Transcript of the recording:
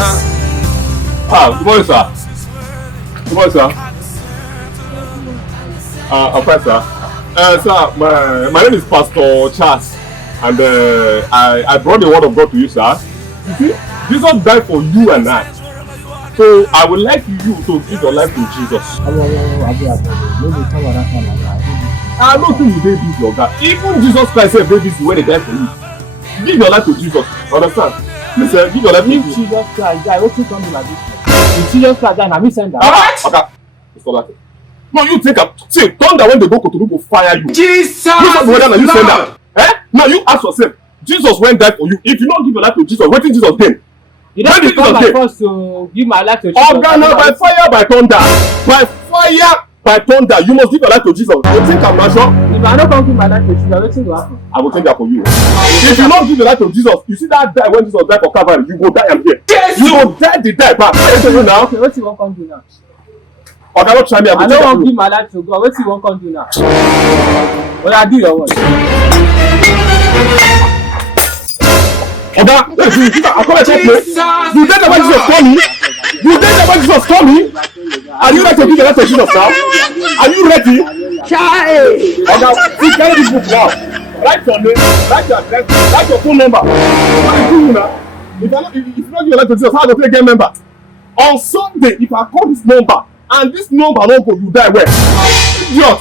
Good morning, sir. Good morning, sir. I'm fine, sir. Sir, my name is Pastor Charles, and I brought the word of God to you, sir. You see, Jesus died for you and I. So I would like you to give your life to Jesus. I don't think you did this, your God. Even Jesus Christ said, "Baby, when he died for you, give your life to Jesus." Understand? Please, give your life to Jesus. Jesus Christ, guy, what's it like this? Jesus Christ, guy, have you sent that? Okay. It's not like it. No, you take a see thunder when they go to will fire you. Jesus! Whether you send that. Now you ask yourself, Jesus went die for you. If you don't give your life to Jesus, what did Jesus gain? You don't think I'm supposed to give my life to Jesus? Organa by fire, by thunder. By fire, by thunder. You must give your life to Jesus. You think I'm not sure? If I don't give my life to Jesus, what's going to happen? I will take that for you. If you don't give your life to Jesus, you see that die when Jesus died for Calvary, you will die and here. Yes, you will die the die back. What do you now? Okay, what you want to do now? I cannot try me. I don't want to give my life to God. What you want to do now? Well, I do your work. Oga, I come and talk to you. You think about Jesus call me? You think about Jesus call me? Are you ready to give your life to Jesus now? Are you ready? Oga, you carry this book now. Write your name, write your address, write your phone number. What I do now? If you not give your life to Jesus, how do you get member? On Sunday, if I call this number and this number don't go, you die where? Idiot.